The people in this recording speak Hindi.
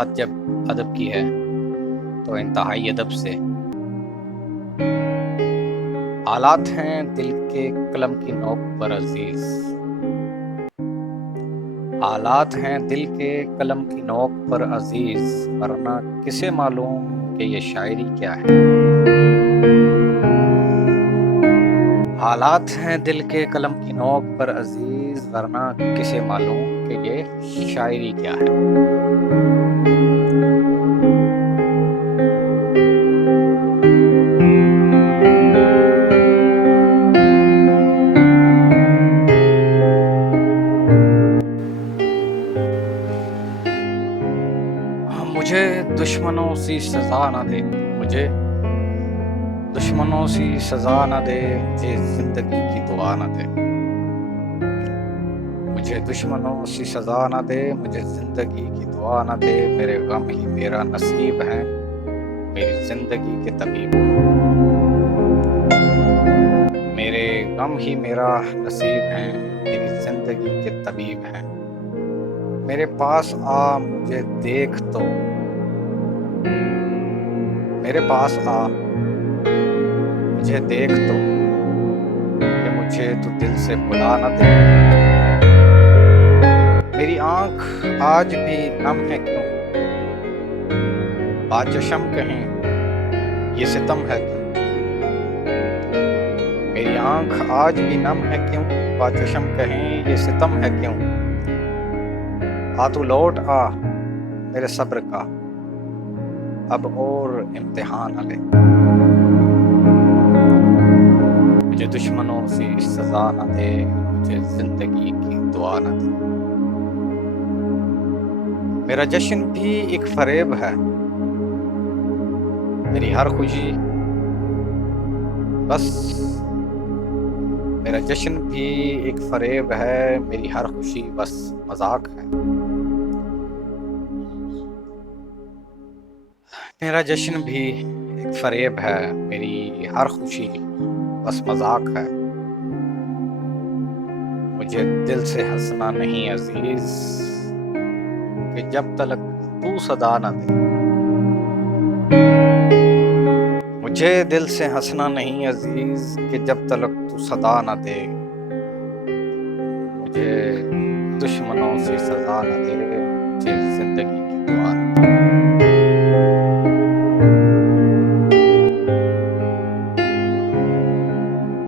बात जब अदब की है तो इंतहाई अदब से। हालात हैं दिल के कलम की नोक पर अजीज, हालात हैं दिल के कलम की नोक पर अजीज, वरना किसे मालूम कि ये शायरी क्या है। हालात हैं दिल के कलम की नोक पर अजीज, वरना किसे मालूम कि ये शायरी क्या है। मुझे दुश्मनों सी सजा न दे, मुझे दुश्मनों सी सजा न दे, मुझे जिंदगी की दुआ न दे। मुझे दुश्मनों सी सजा न दे, मुझे जिंदगी की दुआ न दे। मेरे गम ही मेरा नसीब है, मेरी जिंदगी के तबीब। मेरे गम ही मेरा नसीब है, मेरी जिंदगी के तबीब हैं। मेरे पास आ मुझे देख तो, मेरे पास आ मुझे देख तो, कि मुझे तू दिल से भुला न दे। मेरी आंख आज भी नम है क्यों, बाचशम कहीं ये सितम है क्यों। मेरी आंख आज भी नम है क्यों, बाचशम कहीं ये सितम है क्यों। आ तू लौट आ मेरे सब्र का, अब और इम्तिहान न ले। मुझे दुश्मनों से सजा न दे, मुझे जिंदगी की दुआ न दे। मेरा जश्न भी एक फरेब है, मेरी हर खुशी बस। मेरा जश्न भी एक फरेब है, मेरी हर खुशी बस मजाक है। मेरा जश्न भी एक फरेब है, मेरी हर खुशी बस मजाक है। मुझे दिल से हंसना नहीं अजीज, कि जब तक तू सदा न दे। मुझे दिल से हंसना नहीं अजीज, कि जब तक तू सदा न दे। मुझे दुश्मनों से सजा न दे, मुझे जिंदगी की दुआ न दे।